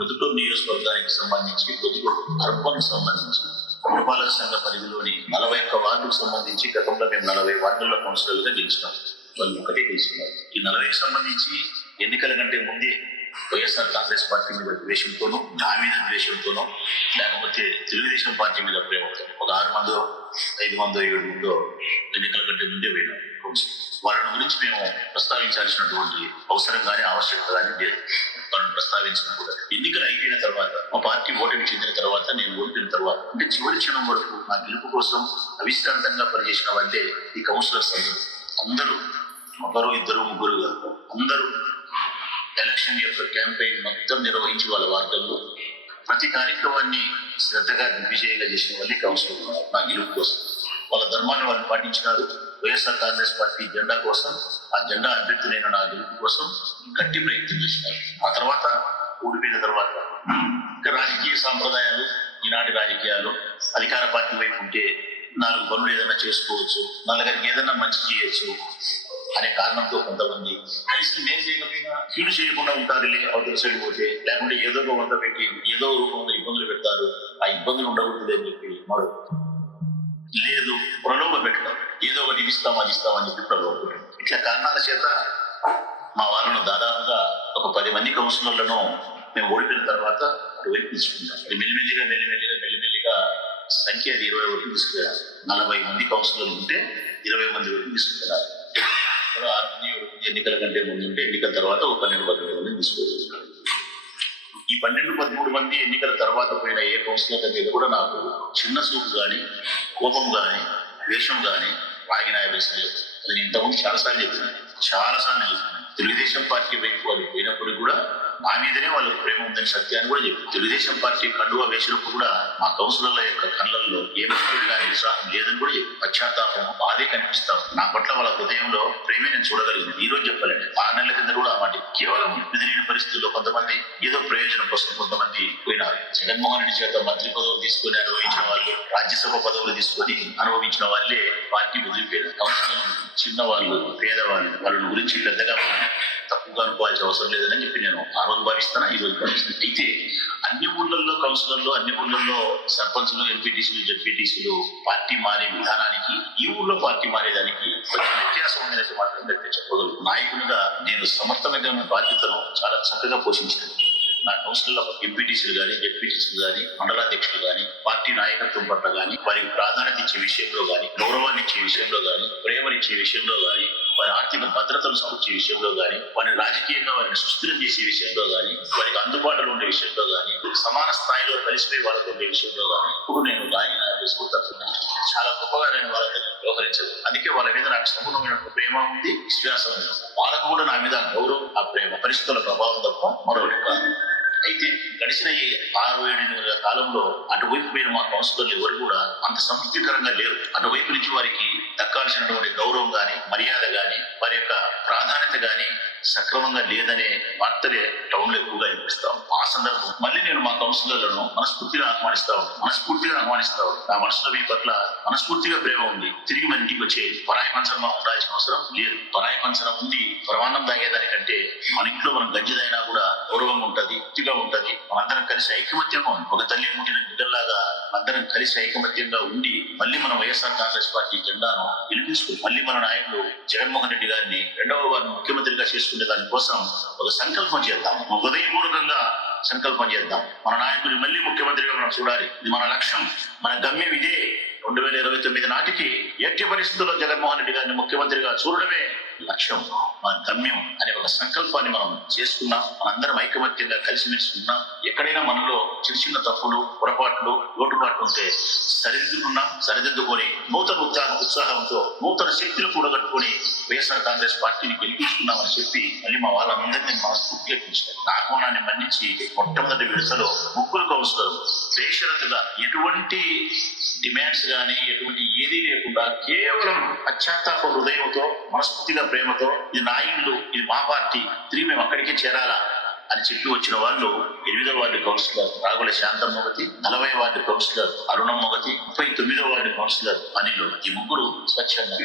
ప్రొద్దుటూరు నియోజకవర్గానికి సంబంధించి ప్రొద్దుటూరు అర్బన్ సంబంధించి పురపాలక సంఘ పరిధిలోని నలభై ఒక్క వార్డుకు సంబంధించి గతంలో మేము నలభై వార్డుల్లో కౌన్సిలర్లుగా గెలిచినాం వాళ్ళు ఒకటే గెలుచుకున్నారు ఈ నలభైకి సంబంధించి ఎన్నికల కంటే ముందే వైఎస్ఆర్ కాంగ్రెస్ పార్టీ మీద ద్వేషంతోనో నా మీద ద్వేషంతోనో లేకపోతే తెలుగుదేశం పార్టీ మీద ప్రేమతో ఒక ఆరు మందో ఐదు మందో ఏడు మందో ఎన్నికల కంటే ముందే పోయినాం వాళ్ళ గురించి మేము ప్రస్తావించాల్సినటువంటి అవసరం కానీ ఆవశ్యకత కానీ లేదు. వాళ్ళని ప్రస్తావించడం కూడా. ఎన్నికలు అయిపోయిన తర్వాత మా పార్టీ ఓటమి చెందిన తర్వాత నేను ఓడిపోయిన తర్వాత అంటే చివరి క్షణం వరకు నా గెలుపు కోసం అవిశ్రాంతంగా పనిచేసిన వాళ్ళే ఈ కౌన్సిలర్స్ అందరూ. అందరూ ఒకరు ఇద్దరు ముగ్గురు అందరూ ఎలక్షన్ యొక్క క్యాంపెయిన్ మొత్తం నిర్వహించి వాళ్ళ వార్తల్లో ప్రతి కార్యక్రమాన్ని శ్రద్ధగా దిగ్విజయంగా చేసిన వాళ్ళే కౌన్సిల్ నా గెలుపు కోసం. వాళ్ళ ధర్మాన్ని వాళ్ళు పాటించినారు. వైఎస్ఆర్ కాంగ్రెస్ పార్టీ జెండా కోసం ఆ జెండా అభ్యర్థులైన నా గెలుపు కోసం గట్టి ప్రయత్నం చేసినారు. ఆ తర్వాత ఓడిపోయిన తర్వాత ఇంకా రాజకీయ సాంప్రదాయాలు ఈనాటి రాజకీయాలు అధికార పార్టీ వైపు ఉంటే నాలుగు పనులు ఏదైనా చేసుకోవచ్చు నలుగురికి ఏదైనా మంచి చేయొచ్చు అనే కారణంతో కొంతమంది కనీసం నేను చేయకపోయినా కీడు చేయకుండా ఉంటారులే అవతల సైడ్ పోతే లేకుంటే ఏదో ఒక పెట్టి ఏదో రూపంలో ఇబ్బందులు పెడతారు. ఆ ఇబ్బందులు ఉండకూడదు అని చెప్పి మరో లేదు ప్రలోభ పెట్టడం ఏదో ఒకటి ఇస్తాం అది ఇస్తాం అని చెప్పి ప్రలోభ ఇట్లా కారణాల చేత మా వాళ్ళను దాదాపుగా ఒక పది మంది కౌన్సిలర్లను మేము ఓడిపోయిన తర్వాత అటువైపు తీసుకుంటాం అది మెల్లిమెల్లిగా మెల్లిమెల్లిగా మెల్లిమెల్లిగా సంఖ్య అది ఇరవై వరకు తీసుకురారు నలభై మంది కౌన్సిలర్లు ఉంటే ఇరవై మంది వరకు తీసుకుంటారు ఎన్నికల కంటే ముందు ఉంటే ఎన్నికల తర్వాత ఒక పన్నెండు పదమూడు మంది తీసుకోవచ్చు. ఈ పన్నెండు పదమూడు మంది ఎన్నికల తర్వాత పోయిన ఏ కౌన్సిలర్ మీద కూడా నాకు చిన్న చూపు కానీ కోపం కానీ ద్వేషం కానీ వాగిన వేసిన లేదు. అది నేను ఇంతకుముందు చాలాసార్లు చెప్తున్నాను చాలాసార్లు చెప్తున్నాను తెలుగుదేశం పార్టీ వైపు వాళ్ళు పోయినప్పుడు కూడా మా మీదనే వాళ్ళకి ప్రేమ ఉందని సత్యాన్ని కూడా చెప్పి తెలుగుదేశం పార్టీ కండువా వేసినప్పుడు కూడా మా కౌన్సిలర్ల యొక్క కళ్ళల్లో ఏ ఉత్సాహం లేదని కూడా చెప్పి పశ్చాత్తాపం బాధే కనిపిస్తాం నా పట్ల వాళ్ళ హృదయంలో ప్రేమే నేను చూడగలిగింది. ఈ రోజు చెప్పాలండి ఆరు నెలల కింద కూడా ఆ మాట కేవలం విధిలేని పరిస్థితుల్లో కొంతమంది ఏదో ప్రయోజనం కోసం కొంతమంది పోయినారు. జగన్మోహన్ రెడ్డి చేత మంత్రి పదవులు తీసుకొని అనుభవించిన వాళ్ళు రాజ్యసభ పదవులు తీసుకొని అనుభవించిన వాళ్ళే పార్టీ వదిలిపోయారు కౌన్సిలర్లు చిన్నవాళ్ళు పేదవాళ్ళు వాళ్ళ గురించి పెద్దగా తప్పుగా అనుకోవాల్సిన అవసరం లేదని చెప్పి నేను ఆ రోజు భావిస్తానా ఈ రోజు భావిస్తాను అయితే అన్ని ఊళ్ళల్లో కౌన్సిలర్లు అన్ని ఊర్లలో సర్పంచులు ఎంపీటీసీలు జడ్పీటీసీలు పార్టీ మారే విధానానికి ఈ ఊర్లో పార్టీ మారేదానికి కొంచెం వ్యత్యాసం ఉందనేసి మాత్రం చెప్పగలను నాయకునిగా నేను సమర్థమైన బాధ్యతను చాలా చక్కగా పోషించాను. నా కౌన్సిల్లో ఎంపీటీసీలు కానీ జడ్పీటీసీలు కానీ మండలాధ్యక్షులు కానీ పార్టీ నాయకత్వం పట్ల కానీ వారికి ప్రాధాన్యత ఇచ్చే విషయంలో కానీ గౌరవాన్ని ఇచ్చే విషయంలో కానీ ప్రేమనిచ్చే విషయంలో కానీ వారి ఆర్థిక భద్రతను సమర్చే విషయంలో కానీ వారిని రాజకీయంగా వారిని సుస్థిరం చేసే విషయంలో కానీ వారికి అందుబాటులో ఉండే విషయంలో కానీ సమాన స్థాయిలో కలిసిపోయి వాళ్ళతో ఉండే విషయంలో కానీ ఇప్పుడు నేను రాయిన చాలా గొప్పగా నేను వాళ్ళని వ్యవహరించదు అందుకే వాళ్ళ మీద నాకు సంపూర్ణమైన ప్రేమ ఉంది విశ్వాసం ఉంది. వాళ్ళకు కూడా నా మీద గౌరవం ఆ ప్రేమ పరిస్థితుల ప్రభావం తప్ప మరొకటి కాదు. అయితే గడిచిన ఈ ఆరు ఏడు నెలల కాలంలో అటువైపు పోయిన మా కౌన్సిలర్లు ఎవరు కూడా అంత సంతృప్తికరంగా లేరు. అటువైపు నుంచి వారికి దక్కాల్సినటువంటి గౌరవం గాని మర్యాద గాని వారి యొక్క ప్రాధాన్యత గాని సక్రమంగా లేదనే వార్తలే టౌన్లో ఎక్కువగా వినిపిస్తాం ఆ సందర్భం మళ్ళీ నేను మా కౌన్సిలర్లను మనస్ఫూర్తిగా ఆహ్వానిస్తాను మనస్ఫూర్తిగా ఆహ్వానిస్తాను నా మనసులో మీ పట్ల మనస్ఫూర్తిగా ప్రేమ ఉంది. తిరిగి మన ఇంటికి వచ్చే పరాయి పంచరం ఉండాల్సిన అవసరం లేదు. పరాయి పంచరం ఉంది పరమాన్నం తాగేదానికంటే మన ఇంట్లో మనం గంజిదైనా కూడా గౌరవం ఉంటది. తృప్తిగా ఉంటది. మనందరం కలిసి ఐకమత్యంగా ఉంది ఒక తల్లి పుట్టిన బిడ్డల్లాగా అందరం కలిసి ఐకమత్యంగా ఉండి మళ్ళీ మన వైఎస్ఆర్ కాంగ్రెస్ పార్టీ జెండాను పిలిపించుకుని మళ్ళీ మన నాయకుడు జగన్మోహన్ రెడ్డి గారిని రెండవ వారిని ముఖ్యమంత్రిగా చేసుకునే దానికోసం ఒక సంకల్పం చేద్దాం. హృదయపూర్వకంగా సంకల్పం చేద్దాం. మన నాయకుడిని మళ్ళీ ముఖ్యమంత్రిగా మనం చూడాలి. ఇది మన లక్ష్యం. మన గమ్యం ఇదే. రెండు వేల ఇరవై తొమ్మిది నాటికి ఎట్టి పరిస్థితుల్లో జగన్మోహన్ రెడ్డి గారిని ముఖ్యమంత్రిగా చూడడమే లక్ష్యం మన గమ్యం అనే ఒక సంకల్పాన్ని మనం చేసుకున్నా మనందరం ఐకమత్యంగా కలిసిమెలిసి ఉన్నా ఎక్కడైనా మనలో చిన్న చిన్న తప్పులు పొరపాట్లు లోటుపాట్లు ఉంటే సరిదిద్దుకున్నాం సరిదిద్దుకొని నూతన ఉత్సాహ ఉత్సాహంతో నూతన శక్తిని కూడగట్టుకొని వైఎస్ఆర్ కాంగ్రెస్ పార్టీని గెలిపించుకున్నామని చెప్పి మళ్ళీ మా వాళ్ళందరినీ మనస్ఫూర్తిగా పిలిచారు నా ఆహ్వానాన్ని మన్నించి మొట్టమొదటి విడతలో ముగ్గురు కౌన్సిలర్ బేషరతుగా ఎటువంటి డిమాండ్స్ కానీ ఎటువంటి ఏదీ లేకుండా కేవలం అత్యంతాప హృదయంతో మనస్ఫూర్తిగా ప్రేమతో ఇది నా ఇల్లు ఇది మా పార్టీ తిరిగి మేము అక్కడికే చేరాలా అని చెప్పి వచ్చిన వాళ్ళు ఎనిమిదవ వార్డు కౌన్సిలర్ రాగుల శాంతం మొగతి నలభై వార్డు కౌన్సిలర్ అరుణం మొగతి ముప్పై తొమ్మిదో వార్డు కౌన్సిలర్ అనిల్ ఈ ముగ్గురు స్వచ్ఛంగా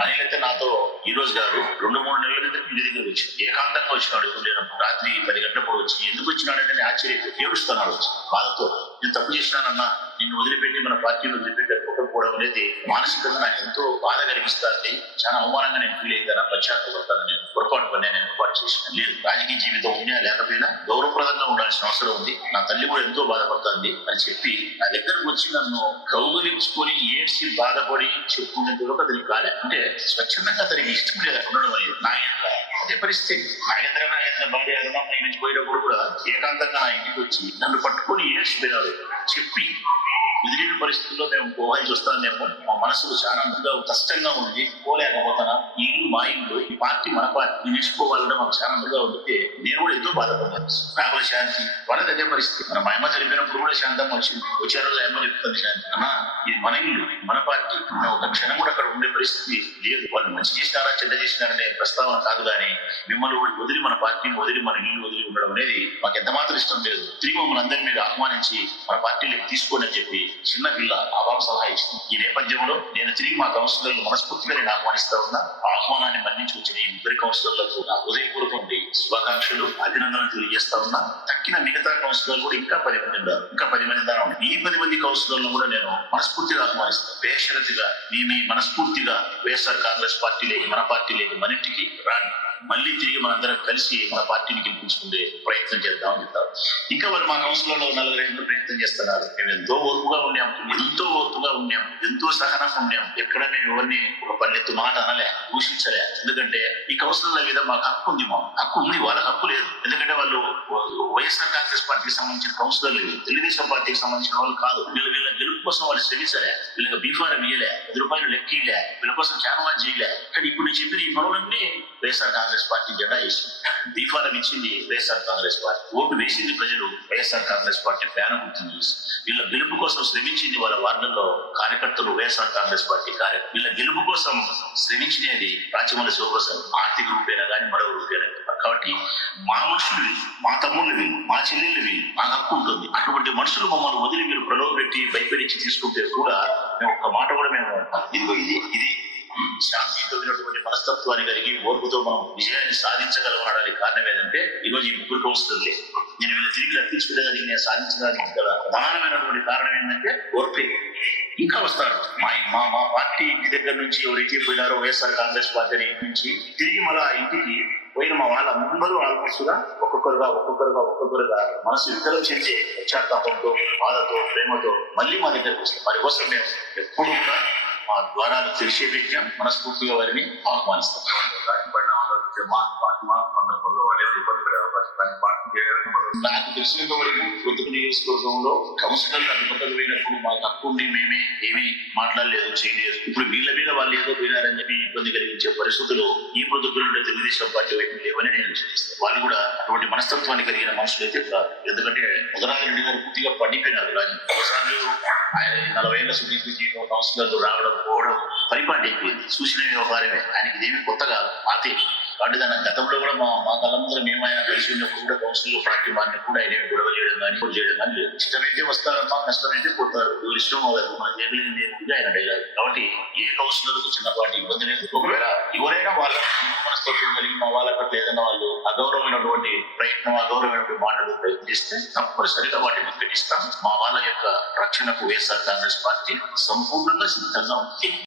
అనిల్ అయితే నాతో ఈ రోజు గారు రెండు మూడు నెలల క్రితం ఇంటి దగ్గర వచ్చి ఏకాంతంగా వచ్చినాడు నేను రాత్రి పది గంటలప్పుడు వచ్చి ఎందుకు వచ్చినాడంటే నేను ఆశ్చర్యం ఏడుస్తున్నాడు వచ్చి బాధతో నేను తప్పు చేసినానన్నా నిన్ను వదిలిపెట్టి మన పార్టీని వదిలిపెట్టి ఒప్పుకోకపోవడం అనేది మానసికంగా నాకు ఎంతో బాధ కలిగిస్తుంది. చాలా అవమానంగా నేను ఫీల్ అవుతాను పశ్చాత్తపడతాను నేను పొరపాటు పని నేను ఏర్పాటు చేసిన. లేదు రాజకీయ జీవితం ఉన్నా లేకపోయినా గౌరవప్రదంగా ఉండాల్సిన అవసరం ఉంది. నా తల్లి కూడా ఎంతో బాధపడుతుంది. అని చెప్పి నా దగ్గరకు వచ్చి నన్ను కౌగులించుకొని ఏడ్చి బాధపడి చెప్పుకునేందుకు వరకు అతనికి కాలే. అంటే స్వచ్ఛందంగా అతనికి ఇష్టం లేదు అక్కడ ఉండడం అనేది. నా అదే పరిస్థితి. నాగేంద్ర నాగేంద్ర భార్య అరుణమ్మ నుంచి పోయినప్పుడు కూడా ఏకాంతంగా నా ఇంటికి వచ్చి నన్ను పట్టుకొని ఏడ్చిపోయినాడు చెప్పి ఎదిరిన పరిస్థితుల్లో మేము పోవాల్సి వస్తానేమో మా మనసుకు చాలా కష్టంగా ఉంది. పోలేకపోతున్నా ఈ ఇల్లు మా ఇల్లు ఈ పార్టీ మన పార్టీ. నిలిచిపోవాలంటే మాకు చాలా ముందుగా ఉంటే నేను కూడా ఎంతో బాధపడ్డాను నాకు శాంతి. వాళ్ళది అదే పరిస్థితి. మన మా అమ్మ చనిపోయినప్పుడు కూడా శాంతం వచ్చింది. వచ్చే రోజు అమ్మ చెప్తుంది శాంతి అన్న ఇది మన ఇల్లు. మన పార్టీ ఒక క్షణం కూడా అక్కడ ఉండే పరిస్థితి లేదు. వాళ్ళు మంచి చేసినారా చెడ్డ చేసినారనే ప్రస్తావన కాదు కానీ మిమ్మల్ని వదిలి మన పార్టీని వదిలి మన ఇల్లు వదిలి ఉండడం అనేది మాకు ఎంత మాత్రం ఇష్టం లేదు. తిరిగి మమ్మల్ని అందరి మీద ఆహ్వానించి మన పార్టీలోకి తీసుకోండి అని చెప్పి చిన్న పిల్ల అభావ సలహా ఇస్తుంది. ఈ నేపథ్యంలో నేను తిరిగి మా కౌన్సిలర్లు మనస్ఫూర్తిగా నేను ఆహ్వానిస్తా ఉన్నా. ఆహ్వానాన్ని మన్నించి వచ్చిన ఈ ముగ్గురి కౌన్సిలర్లకు నా ఉండి శుభాకాంక్షలు అభినందనలు తెలియజేస్తా ఉన్నా. తక్కిన మిగతా కౌన్సిలర్లు కూడా ఇంకా పది మంది ఉన్నారు. ఇంకా పది మంది దాని ఉన్నారు. ఈ పది మంది కౌన్సిలర్లను కూడా నేను మనస్ఫూర్తిగా ఆహ్వానిస్తాను. బేషరతిగా మీ మనస్ఫూర్తిగా వైఎస్ఆర్ కాంగ్రెస్ పార్టీలోకి మన పార్టీలోకి మన ఇంటికి రాండి మళ్ళీ తిరిగి మనందరం కలిసి మన పార్టీని గెలిపించుకునే ప్రయత్నం చేద్దాం చెప్తారు. ఇంకా వాళ్ళు మా కౌన్సిల్లో నలుగురు ఐదుగురు ప్రయత్నం చేస్తున్నారు. మేము ఎంతో ఓర్పుగా ఉన్నాం ఎంతో ఓర్పుగా ఉన్నాం ఎంతో సహనంగా ఉన్నాం. ఎక్కడ మేము ఎవరిని ఒక పల్లెత్తు మాట అనలే దూషించలే. ఎందుకంటే ఈ కౌన్సిలర్ల మీద మాకు హక్కు ఉంది మా హక్కు ఉంది వాళ్ళ హక్కు లేదు. ఎందుకంటే వాళ్ళు వైఎస్ఆర్ కాంగ్రెస్ పార్టీకి సంబంధించిన కౌన్సిలర్లు లేదు తెలుగుదేశం పార్టీకి సంబంధించిన వాళ్ళు కాదు. వీళ్ళు వీళ్ళ గెలుపు కోసం వాళ్ళు శ్రమించలే. వీళ్ళకి బీఫారం ఇయ్యలే పది రూపాయలు లెక్కిలే వీళ్ళ కోసం చాలా చేయలే. కానీ ఇప్పుడు నేను చెప్పిన ఈ పనులన్నీ వైఎస్ఆర్ కాంగ్రెస్ కాంగ్రెస్ పార్టీ జెండా వేసింది. బీఫారం ఇచ్చింది వైఎస్ఆర్ కాంగ్రెస్ పార్టీ. ఓటు వేసింది ప్రజలు వైఎస్ఆర్ కాంగ్రెస్ పార్టీ ఫ్యాన్ గుర్తుని చూసి వీళ్ళ గెలుపు కోసం శ్రమించింది వాళ్ళ వార్డుల్లో కార్యకర్తలు వైఎస్ఆర్ కాంగ్రెస్ పార్టీ కార్య వీళ్ళ గెలుపు కోసం శ్రమించినది రాచమల్లి శివప్రసాద్ ఆర్థిక రూపేనా కానీ మరో రూపేనా కాబట్టి మా మనుషులు మా తమ్ముళ్ళు వీళ్ళు మా చెల్లెళ్ళు వీళ్ళు మా హక్కు ఉంటుంది. అటువంటి మనుషులు మమ్మల్ని వదిలి మీరు ప్రలోభ పెట్టి భయపెరించి తీసుకుంటే కూడా మేము ఒక్క మాట కూడా మేము ఇదిగో ఇది ఇది శాంతియుతమైనటువంటి మనస్తత్వాన్ని కలిగి ఓర్పుతో మనం విజయాన్ని సాధించగలమనడానికి కారణం ఏంటంటే ఈరోజు ఈ ముగ్గురు కౌన్సిలర్లే నేను వీళ్ళు తిరిగి రప్పించుకోవడానికి నేను సాధించడానికి గల ప్రధానమైనటువంటి కారణం ఏంటంటే ఓర్పే. ఇంకా వస్తారు. మా మా మా పార్టీ ఇంటి దగ్గర నుంచి ఎవరైతే పోయినారో వైఎస్ఆర్ కాంగ్రెస్ పార్టీ నుంచి తిరిగి మళ్ళా ఇంటికి పోయిన మా వాళ్ళందరూ ఆల్మోస్ట్గా ఒక్కొక్కరుగా ఒక్కొక్కరుగా ఒక్కొక్కరుగా మనసు వికలం చెందే పశ్చాత్తాపంతో బాధతో ప్రేమతో మళ్ళీ మా దగ్గరకు వస్తాం వారి కోసం మేము ఎప్పుడు కూడా మా ద్వారాలు తెరిచే పెట్టాం మనస్ఫూర్తిగా వారిని ఆహ్వానిస్తాం. నాకు తెలిసినంత వరకు పొద్దున నియోజకవర్గంలో కౌన్సిలర్ అధిపతులు పోయినప్పుడు మాకు ఉండి మేమే ఏమీ మాట్లాడలేదు చేయలేదు ఇప్పుడు వీళ్ళ మీద వాళ్ళు ఏదో పోయినారని చెప్పి ఇబ్బంది కలిగించే పరిస్థితులు ఈ పొద్దున్న తెలుగుదేశం పార్టీ వైపు లేవని నేను చూపిస్తాను వాళ్ళు కూడా అటువంటి మనస్తత్వాన్ని కలిగిన మనుషులు అయితే కాదు ఎందుకంటే ముదరాజు రెడ్డి గారు పూర్తిగా పండిపోయినారు రాజకీయ ఆయన నలభై ఏళ్ళ సుదీర్ఘ కౌన్సిలర్లు రావడం పోవడం పరిపాటి అయిపోయింది. చూసిన వ్యవహారమే. ఆయనకి ఇదేమి కొత్త కాదు. పాతే కాబట్టి దాని గతంలో కూడా మా మా కళ్ళ మేము ఆయన కలిసి ఉన్నప్పుడు కూడా కౌన్సిల్ పార్టీ వారిని కూడా ఆయన గొడవ చేయడం కానీ పోటీ చేయడం కానీ లేదు. ఇష్టమైతే వస్తారమ్మా కష్టమైతే పోతారు. ఎవరి ఇష్టం అవ్వదు మనం నేను కూడా ఆయన డైలాగ్ కాబట్టి ఏ కౌన్సిలర్కు చిన్నపాటి ఇబ్బంది లేదు. ఒకవేళ ఎవరైనా వాళ్ళ మనస్తత్వం కలిగి మా వాళ్ళ ఏదైనా వాళ్ళు అగౌరవమైనటువంటి ప్రయత్నం అగౌరవమైనటువంటి మాటలు ప్రయత్నిస్తే తప్పనిసరిగా వాటిని పెట్టిస్తాం మా వాళ్ళ యొక్క రక్షణకు వైఎస్ఆర్ కాంగ్రెస్ పార్టీ సంపూర్ణంగా సిద్ధంగా ఉంది.